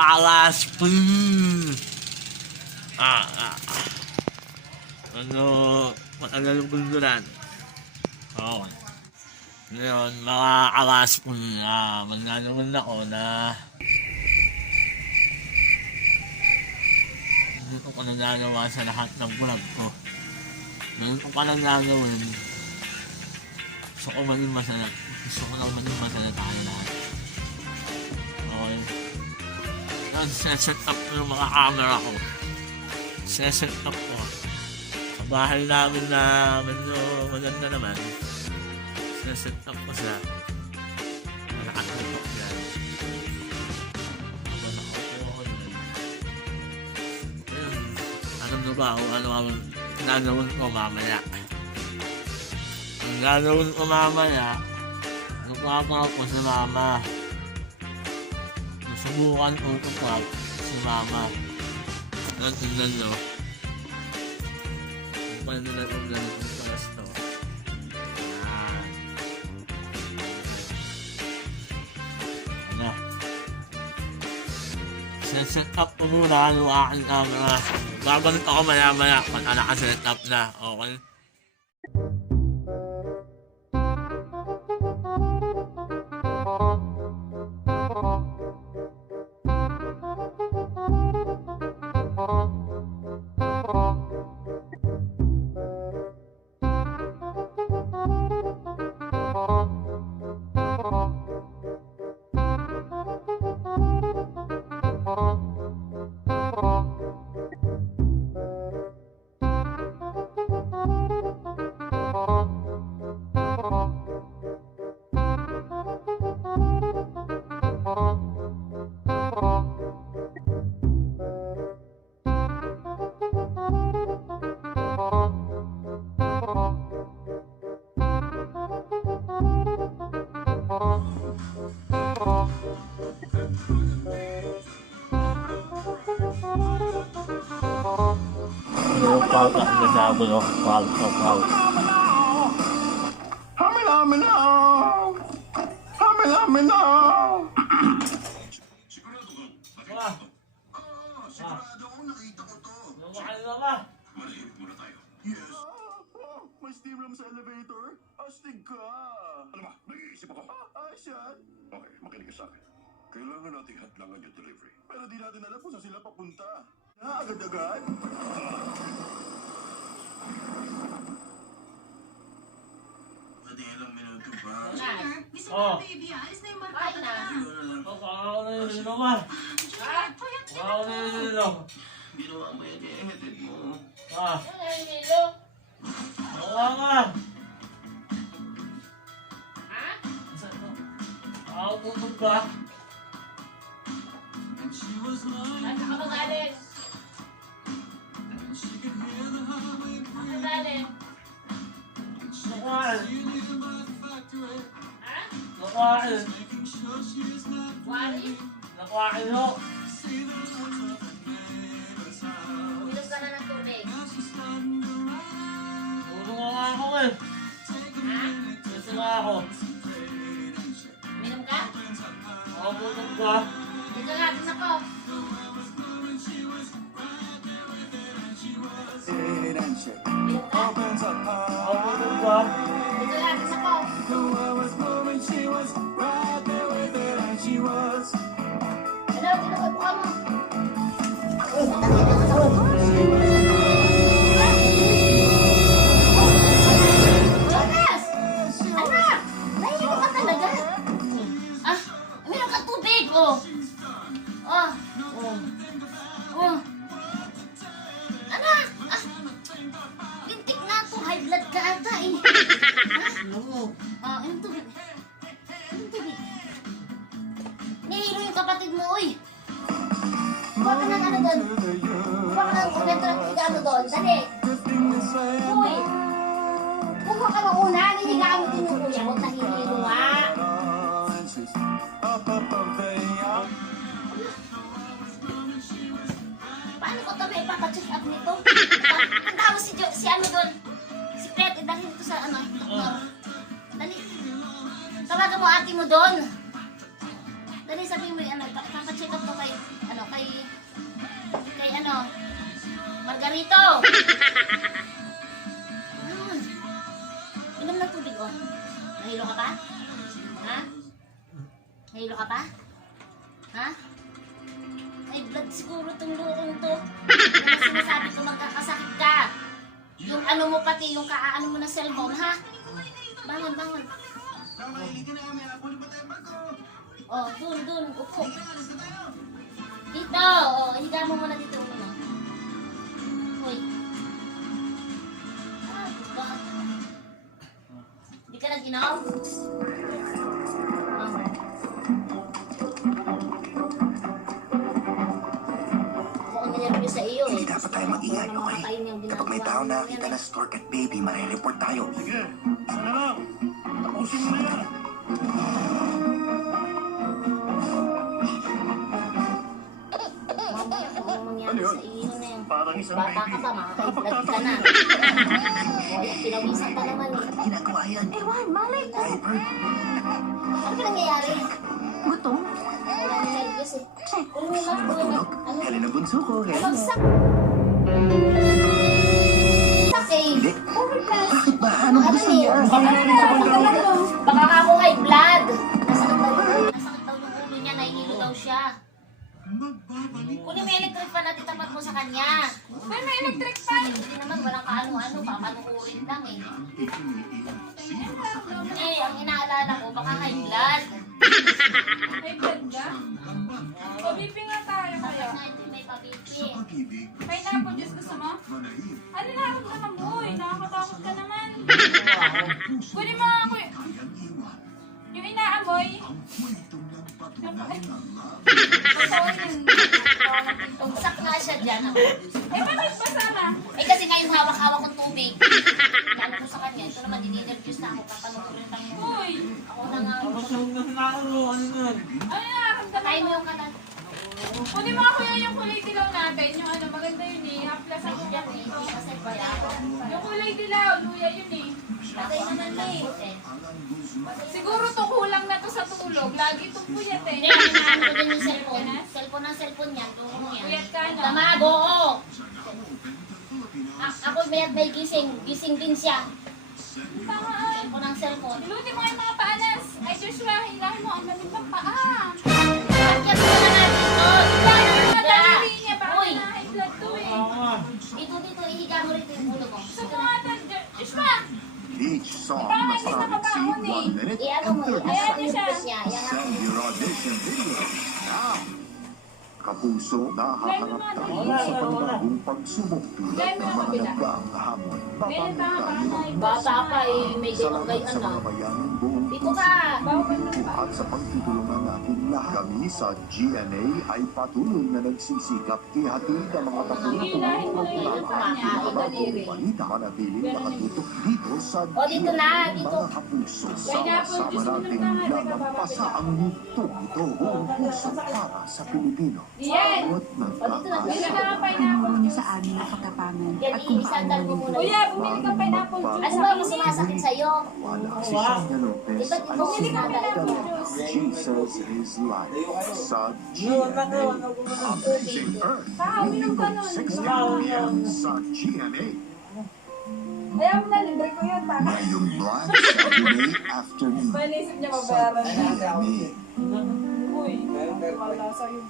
alas. Ano, matagal yung kulturan. Oo. Ngayon, mga alas magnanuman ako na hindi ko pa nagagawa sa lahat ng vlog ko. Ngayon ko pa nagagawin. Gusto ko maging masaya. Gusto ko lang maging masaya tayo lahat. Okay. Yan, set up ko yung mga camera ko. Set up ko. Sa bahay namin na medyo maganda naman. Set up ko siya. Nakatutok yan. Alam nyo ba kung ano ang gagawin ko mamaya? Ang gagawin ko mamaya, nagpapakap ko si mama. Subukan ko kapag si mama. Ang tingnan nyo. Kung paano na itong ganitong palas to. Ano? Set up ko muna yung aking camera. Babalik ako maya-maya pag nakaset up na. Okay? Yung palt na sinasabi ko, palt. Sigurado ako, nakita ko to. Ano ba? Malihip muna tayo. Yes. May steam room sa elevator? Astig ka. Alam mo, nag-iisip ako. Ayos yan. Okay, makinig ka sa akin. Kailangan nating hadlangan yung delivery. Pero di natin alam kung saan sila papunta. Agad-agad? Kadilang minuto ba? Gusto mo baby, alis na yung marka na. Ako na yun naman. Ako na yun. Ginawa mo yan, i-edit mo. Nakuha nga. Ako tutog ba? Saan ka magaling? Magaling? Nakuhaan. Ha? Nakuhaan. Wali? Nakuhaan ho. Uminom ka na ng tubig. Tulong nga ako eh. Ha? Gusto nga ako. Uminom ka? Ako tutog ba? Dito nga, dito ako. Uminom ka? Ako tutog ba? Dito nga, dito ako. Ano, tinukod mo mo. Jonas! Anak! Nahihilo ka talaga? Uminom ka tubig, oh. Anak! Lintik na ako. High blood ka ata, eh. Inom tubig. Inom tubig. Nahihilo yung kapatid mo, uy. Kuha ka ng ano doon. Kuha ka ng ano doon. Dali. Uy. Kuha ka ng una. Niliga mo din yung kuya mo. Nahihilo nga. Paano ko ito may ipapacheck up nito? Punta mo si ano doon. Si Pete. Dali nito sa ano. Doktor. Dali. Tawagan mo ate mo doon. Dali sabihin mo yung ano. Ipapacheck up to kay ano. rito! Inom ng tubig, oh. Nahilo ka pa? Ha? Nahilo ka pa? Ha? Ay, blood siguro tong lukong to. Kaya sinasabi ko magkakasakit ka. Yung ano mo pati, yung kaano mo na cellphone, ha? Bangon, bangon. Oh, dun, upo. Dito, oh, higa mo muna dito muna. Hoy. Ah, diba? Di ka nag-inom? Mukhang nervous sa iyo, eh. Hindi dapat tayo mag-ingay, Mukhang okay? nakakain yung Kapag may tao ginagawa mo nakita yan, na stalk at baby, marireport tayo. Sige, isa na lang. Tapusin mo na yan. Mamaya kung ano mangyari Ano yun? sa iyo na yan. Parang isang Bata ka baby. pa, makakaiblad ka na. O, pinawisan ka naman, eh. Ginagawa yan. Ewan, malay ko. Diaper. Ano ba nangyayari? Gutom. Wala na nervous, eh. Kung may mas Matulog. ano? Kailan ang bunso ko, kailan? Bagsak! Bagsak, eh. Hindi. Bakit ba? Anong gusto niya? Baka nga ako high blood. Nasakit daw yung ulo niya, nahihilo daw siya. Kunin mo yung electric fan at itapat mo sa kanya. Pero may electric fan. Hindi naman, walang kaano-ano, papanukurin lang eh. Eh, ang inaalala ko, baka high blood. May blood ka? Pabipi nga tayo kaya. Bakit na hindi may papipi? Pineapple juice gusto mo? Ano nakakamdaman mo? Nakakatakot ka naman. Kunin mo nga ako yung inaamoy. Totoo yun. Bagsak nga siya dyan. Eh, bakit pasama? Eh kasi ngayon hawak-hawak ng tubig. Lalo ko sa kanya, ito naman dininervous na ako, papanukurin lang mo. Uy! Ako na nga. Tapos yung nasinalo, ano nun? Ano nakakamdaman Tayo mo mo? yung katan. Kunin mo nga kuya yung kulay dilaw natin. Yung ano, maganda yun eh. Haplas ako Yan eh, hindi kasi kaya ako. yung kulay dilaw, luya yun eh. Patay naman eh. Siguro to kulang na to sa tulog. Lagi itong puyat Hindi, eh. hinahan ko din yung cellphone. Cellphone ng cellphone niya, tulong niya. Puyat ka no? Tamago, oo. Ako may gising. Gising din siya. Tama ay. Cellphone ng cellphone. Ilutin mo yung mga paanas. Ay, Joshua, hilahin mo. Ang lamig ng paa. Bakit mo na nga dito? Lalo yung mga Higa. daliri niya. Baka Uy, na high blood to eh. dito, ihiga mo rito yung ulo mo. Gusto mo nga ito, Joshua. Each song Parang must hindi not nakabangon exceed 1 minute Iano and mo, 30 Ayan iano niya siya. yung niya. Yan ang Send your audition video now. Kapuso, nahaharap tayo sa panibagong pagsubok tulad Glenn, ng mga kabila. nagbaang hamon. Glenn, tama ka na. Bata pa eh, may Salamat sa anak. mga bayaning buong Dito ka. Bawal na pa. at sa pagtutulungan natin lahat. Kami sa GNA ay patuloy na nagsisikap ihatid ang mga Hilahin mo na yung kanya. Ay, daliri. balita manatiling nakatutok dito sa O, dito na, GNA, dito. mga kapuso. Kaya po, Sama-sama Diyos mo nating naman, lalampasa ang mutong ito buong puso para sa Pilipino. Iyan. Bawat nagkakaisa. Ilan na ang pineapple juice? sa aming kapakapanan Yan, at kung isandal paano mo muna. Kuya, bumili ka pineapple juice. Ano ba mas sumasakit sa'yo? Wala si Sonia Lopez Di ba't ay bumili ka sinagdala. pineapple Jesus is life sa GNA. Amazing Earth. Uminom ka nun. 6 p.m. sa GNA. Ayaw mo na, libre ko yun. Taka. Ngayong brunch Saturday afternoon. Manisip niya Sa mabayaran na. GNA. Uy, wala sa'yo.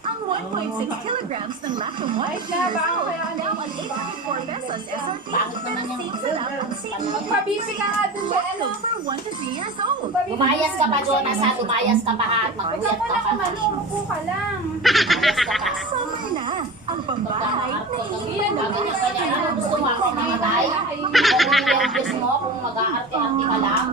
ang 1.6 kilograms ng lactose Ay, 1 siya, baka kaya now at 804 pesos SRP. Pangit naman yung Save sa lang at save mo. Magpabisi ka nga dun sa ano. For 1 to 3 years old. Lumayas ka pa, Jonas, ha? Lumayas ka pa, ha? At Ikaw magpuyat ka muna pa. kung ano, umupo ka lang. Lumayas ka pa. Summer na. Ang pambahay na Iyan, Ganyan ka niya. Ano gusto mo? Ako mamatay? Kung nervous mo, kung mag-aarte-arte ka lang.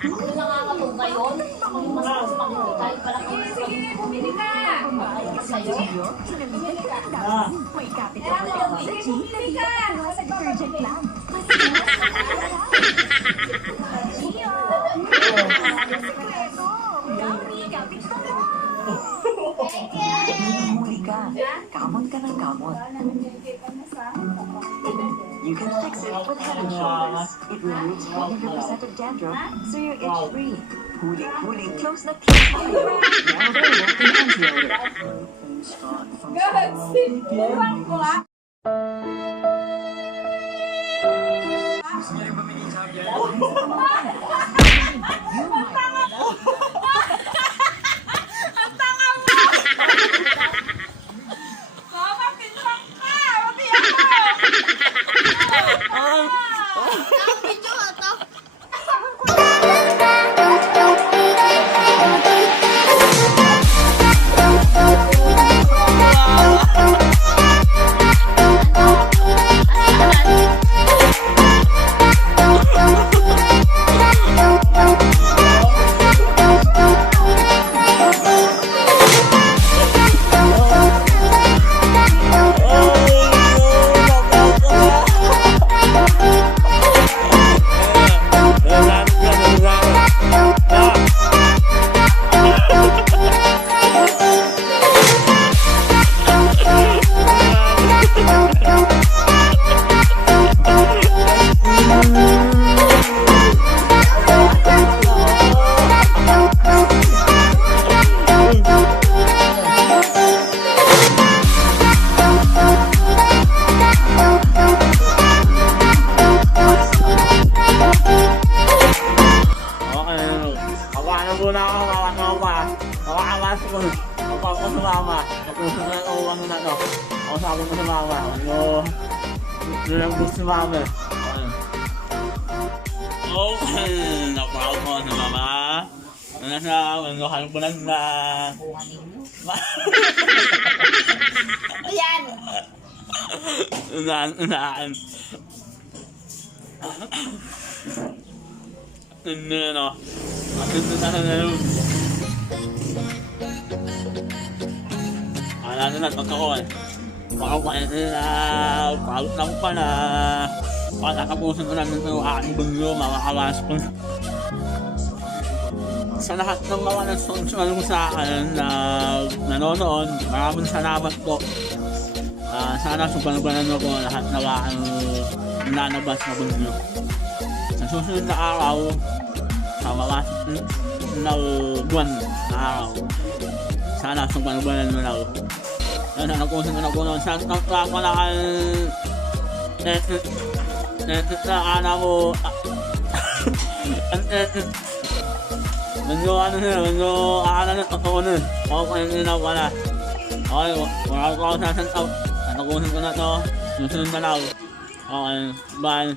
Kung nakakatong ngayon, kung mas makikitay pala kung Sige, bumili ka. sa'yo. Kinalitan ka lang. May capital na lang sa G. Bumili ka. Sa detergent lang. Sekreto. Dami capital. Huli ka. Kamot ka ng kamot. You can fix it with Head and Shoulders. It removes 100% of dandruff, so you're itch-free. Huli, close na close na kayo. Now available in Anti-Odor. God, kurang ko nga. Ang tanga mo! Mama, pinrang ka! Pati ako! Video ito. Muna ako mawat-mawat. Mawakawas ko. Kapag ako sumama. Kapag ako ano na to. Ako sabi ko sumama. Ano? Doon ang gusto sumama. Okay. Naproud ko sumama. Ano siya? Manuhan ko lang na. Ayan. Unaan. Ano? Ito na ngayon. Ano na, pagkakuan. Pagkakuan na, pagkakuan lang pala. Pagkakapusin ko namin ito, aking bagyo, makakawas ko. Sa lahat ng mga nagsunod sa akin na nanonood, maraming salamat po. Sana subanubanan mo ko lahat na nanabas na bagyo. Sa susunod na araw, sa mga buwan na araw, sana subanubanan mo na ako. Ano, nagkusin ko na ko noon. Saan ko na kan netit na anak ko. Ang netit. Medyo ano nila, medyo akanan at ako nun. Ako ko yung inaw ka na. Okay, wala ko ako sasantaw. Nagkusin ko na to. Susunod na lang. Okay, bye.